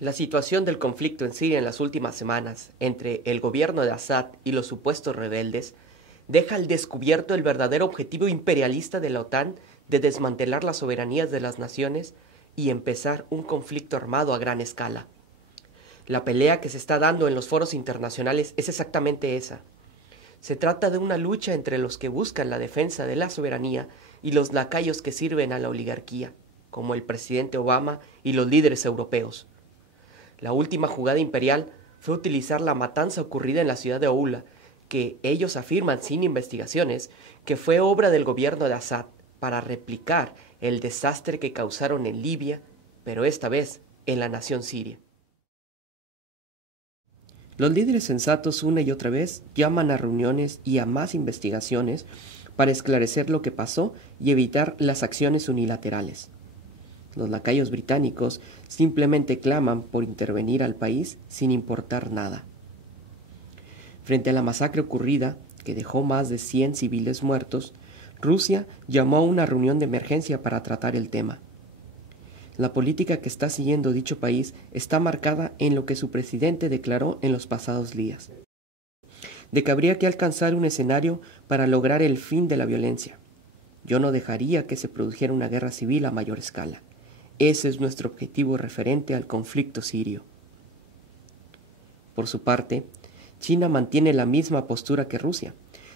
La situación del conflicto en Siria en las últimas semanas entre el gobierno de Assad y los supuestos rebeldes deja al descubierto el verdadero objetivo imperialista de la OTAN de desmantelar las soberanías de las naciones y empezar un conflicto armado a gran escala. La pelea que se está dando en los foros internacionales es exactamente esa. Se trata de una lucha entre los que buscan la defensa de la soberanía y los lacayos que sirven a la oligarquía, como el presidente Obama y los líderes europeos. La última jugada imperial fue utilizar la matanza ocurrida en la ciudad de Oula, que ellos afirman sin investigaciones que fue obra del gobierno de Assad para replicar el desastre que causaron en Libia, pero esta vez en la nación siria. Los líderes sensatos una y otra vez llaman a reuniones y a más investigaciones para esclarecer lo que pasó y evitar las acciones unilaterales. Los lacayos británicos simplemente claman por intervenir al país sin importar nada. Frente a la masacre ocurrida, que dejó más de 100 civiles muertos, Rusia llamó a una reunión de emergencia para tratar el tema. La política que está siguiendo dicho país está marcada en lo que su presidente declaró en los pasados días, de que habría que alcanzar un escenario para lograr el fin de la violencia. Yo no dejaría que se produjera una guerra civil a mayor escala. Ese es nuestro objetivo referente al conflicto sirio. Por su parte, China mantiene la misma postura que Rusia,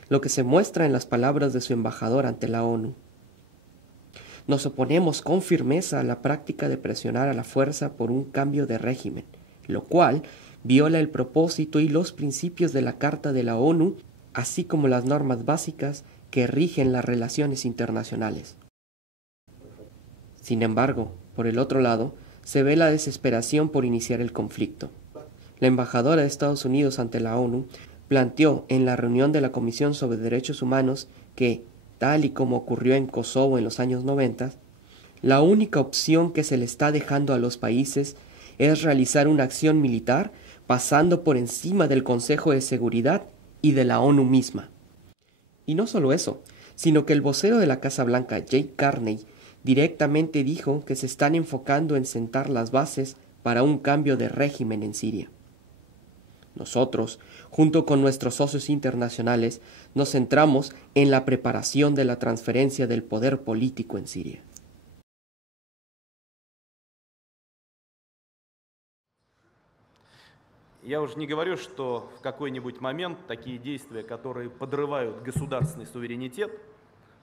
lo que se muestra en las palabras de su embajador ante la ONU. Nos oponemos con firmeza a la práctica de presionar a la fuerza por un cambio de régimen, lo cual viola el propósito y los principios de la Carta de la ONU, así como las normas básicas que rigen las relaciones internacionales. Sin embargo, por el otro lado, se ve la desesperación por iniciar el conflicto. La embajadora de Estados Unidos ante la ONU planteó en la reunión de la Comisión sobre Derechos Humanos que, tal y como ocurrió en Kosovo en los años 90, la única opción que se le está dejando a los países es realizar una acción militar pasando por encima del Consejo de Seguridad y de la ONU misma. Y no solo eso, sino que el vocero de la Casa Blanca, Jay Carney, directamente dijo que se están enfocando en sentar las bases para un cambio de régimen en Siria. Nosotros, junto con nuestros socios internacionales, nos centramos en la preparación de la transferencia del poder político en Siria. Я уже не говорю, что в какой-нибудь момент такие действия, которые подрывают государственный суверенитет,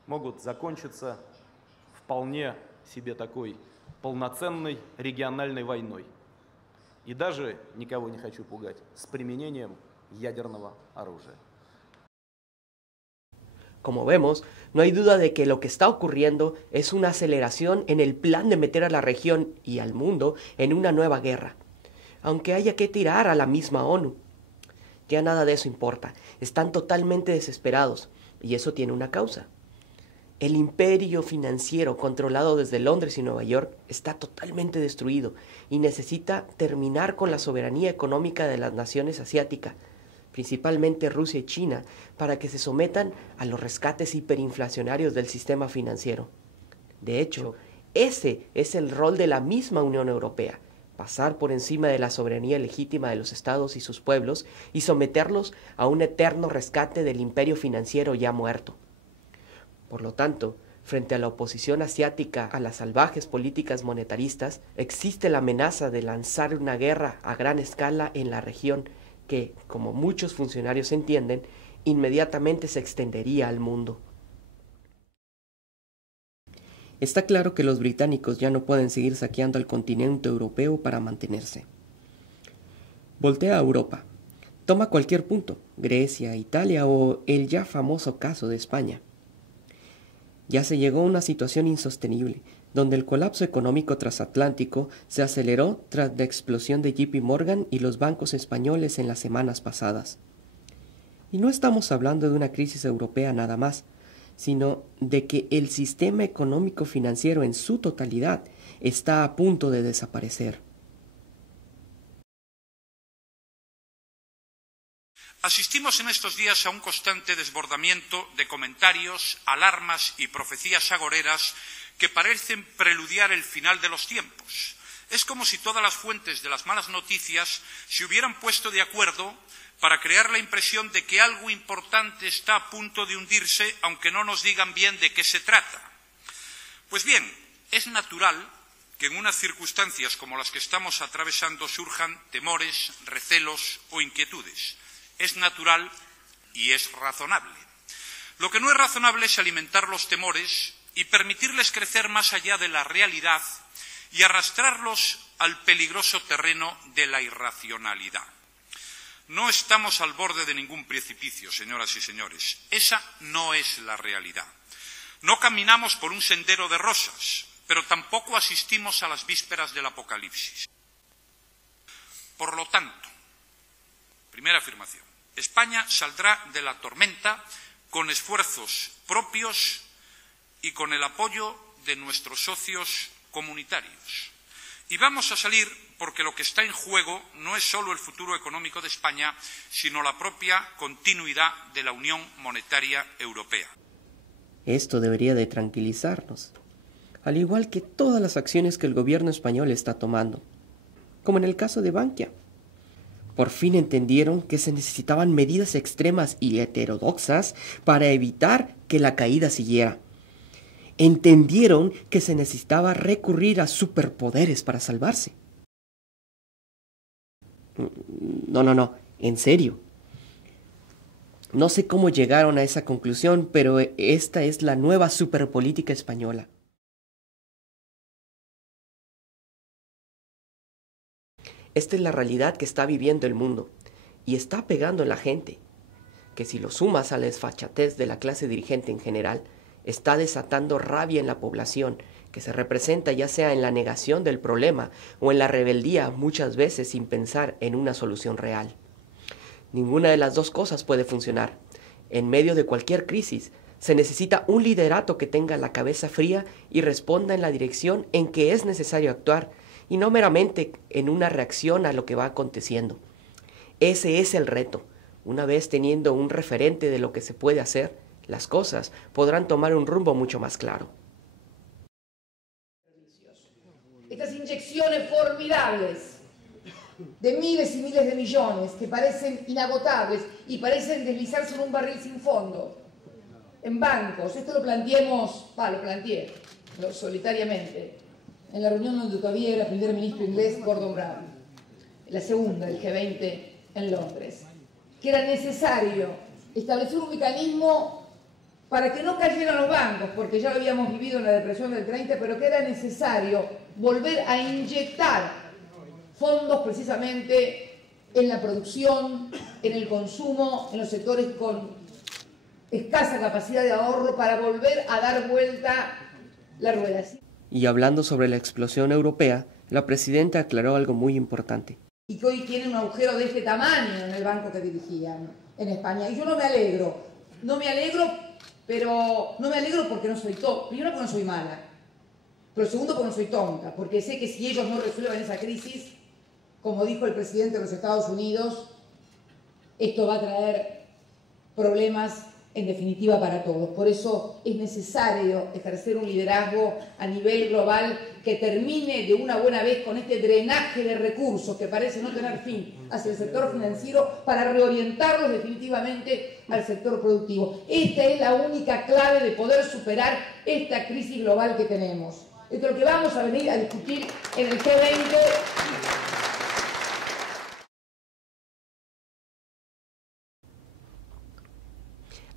могут закончиться вполне себе такой полноценной региональной войной. И даже, никого не хочу пугать, с применением ядерного оружия. Como vemos, no hay duda de que lo que está ocurriendo es una aceleración en el plan de meter a la región y al mundo en una nueva guerra, aunque haya que tirar a la misma ONU. Ya nada de eso importa, están totalmente desesperados, y eso tiene una causa. El imperio financiero controlado desde Londres y Nueva York está totalmente destruido y necesita terminar con la soberanía económica de las naciones asiáticas, principalmente Rusia y China, para que se sometan a los rescates hiperinflacionarios del sistema financiero. De hecho, ese es el rol de la misma Unión Europea, pasar por encima de la soberanía legítima de los estados y sus pueblos y someterlos a un eterno rescate del imperio financiero ya muerto. Por lo tanto, frente a la oposición asiática a las salvajes políticas monetaristas, existe la amenaza de lanzar una guerra a gran escala en la región que, como muchos funcionarios entienden, inmediatamente se extendería al mundo. Está claro que los británicos ya no pueden seguir saqueando al continente europeo para mantenerse. Voltea a Europa. Toma cualquier punto, Grecia, Italia o el ya famoso caso de España. Ya se llegó a una situación insostenible, donde el colapso económico transatlántico se aceleró tras la explosión de JP Morgan y los bancos españoles en las semanas pasadas. Y no estamos hablando de una crisis europea nada más, sino de que el sistema económico financiero en su totalidad está a punto de desaparecer. Asistimos en estos días a un constante desbordamiento de comentarios, alarmas y profecías agoreras que parecen preludiar el final de los tiempos, Es como si todas las fuentes de las malas noticias se hubieran puesto de acuerdo para crear la impresión de que algo importante está a punto de hundirse, aunque no nos digan bien de qué se trata. Pues bien, es natural que en unas circunstancias como las que estamos atravesando surjan temores, recelos o inquietudes. Es natural y es razonable. Lo que no es razonable es alimentar los temores y permitirles crecer más allá de la realidad y arrastrarlos al peligroso terreno de la irracionalidad. No estamos al borde de ningún precipicio, señoras y señores. Esa no es la realidad. No caminamos por un sendero de rosas, pero tampoco asistimos a las vísperas del apocalipsis. Por lo tanto, primera afirmación, España saldrá de la tormenta con esfuerzos propios y con el apoyo de nuestros socios comunitarios. Y vamos a salir porque lo que está en juego no es solo el futuro económico de España, sino la propia continuidad de la Unión Monetaria Europea. Esto debería de tranquilizarnos, al igual que todas las acciones que el gobierno español está tomando, como en el caso de Bankia. Por fin entendieron que se necesitaban medidas extremas y heterodoxas para evitar que la caída siguiera. Entendieron que se necesitaba recurrir a superpoderes para salvarse. No, en serio. No sé cómo llegaron a esa conclusión, pero esta es la nueva superpolítica española. Esta es la realidad que está viviendo el mundo y está pegando en la gente, que si lo sumas a la desfachatez de la clase dirigente en general, está desatando rabia en la población, que se representa ya sea en la negación del problema o en la rebeldía, muchas veces sin pensar en una solución real. Ninguna de las dos cosas puede funcionar. En medio de cualquier crisis, se necesita un liderato que tenga la cabeza fría y responda en la dirección en que es necesario actuar, y no meramente en una reacción a lo que va aconteciendo. Ese es el reto. Una vez teniendo un referente de lo que se puede hacer, las cosas podrán tomar un rumbo mucho más claro. Estas inyecciones formidables de miles y miles de millones que parecen inagotables y parecen deslizarse en un barril sin fondo, en bancos, esto lo planteé solitariamente, en la reunión donde todavía era primer ministro inglés Gordon Brown, la segunda del G20 en Londres, que era necesario establecer un mecanismo para que no cayeran los bancos, porque ya lo habíamos vivido en la depresión del 30, pero que era necesario volver a inyectar fondos precisamente en la producción, en el consumo, en los sectores con escasa capacidad de ahorro para volver a dar vuelta la rueda. Y hablando sobre la explosión europea, la presidenta aclaró algo muy importante. Y que hoy tiene un agujero de este tamaño en el banco que dirigían en España. Y yo no me alegro, pero no me alegro porque no soy tonta. Primero porque no soy mala, pero segundo porque no soy tonta, porque sé que si ellos no resuelven esa crisis, como dijo el presidente de los Estados Unidos, esto va a traer problemas en definitiva para todos. Por eso es necesario ejercer un liderazgo a nivel global que termine de una buena vez con este drenaje de recursos que parece no tener fin hacia el sector financiero para reorientarlos definitivamente al sector productivo. Esta es la única clave de poder superar esta crisis global que tenemos. Esto es lo que vamos a venir a discutir en el G20.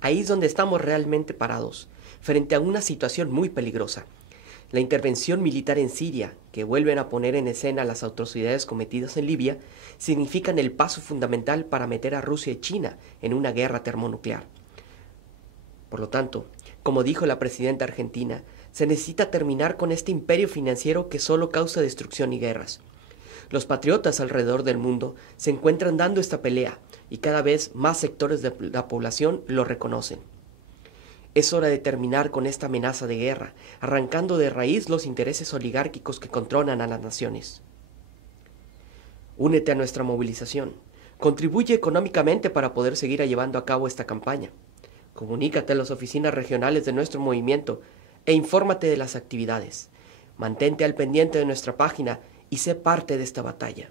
Ahí es donde estamos realmente parados, frente a una situación muy peligrosa. La intervención militar en Siria, que vuelven a poner en escena las atrocidades cometidas en Libia, significan el paso fundamental para meter a Rusia y China en una guerra termonuclear. Por lo tanto, como dijo la presidenta argentina, se necesita terminar con este imperio financiero que solo causa destrucción y guerras. Los patriotas alrededor del mundo se encuentran dando esta pelea y cada vez más sectores de la población lo reconocen. Es hora de terminar con esta amenaza de guerra, arrancando de raíz los intereses oligárquicos que controlan a las naciones. Únete a nuestra movilización. Contribuye económicamente para poder seguir llevando a cabo esta campaña. Comunícate a las oficinas regionales de nuestro movimiento e infórmate de las actividades. Mantente al pendiente de nuestra página y y sé parte de esta batalla.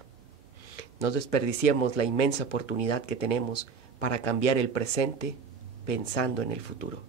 No desperdiciemos la inmensa oportunidad que tenemos para cambiar el presente pensando en el futuro.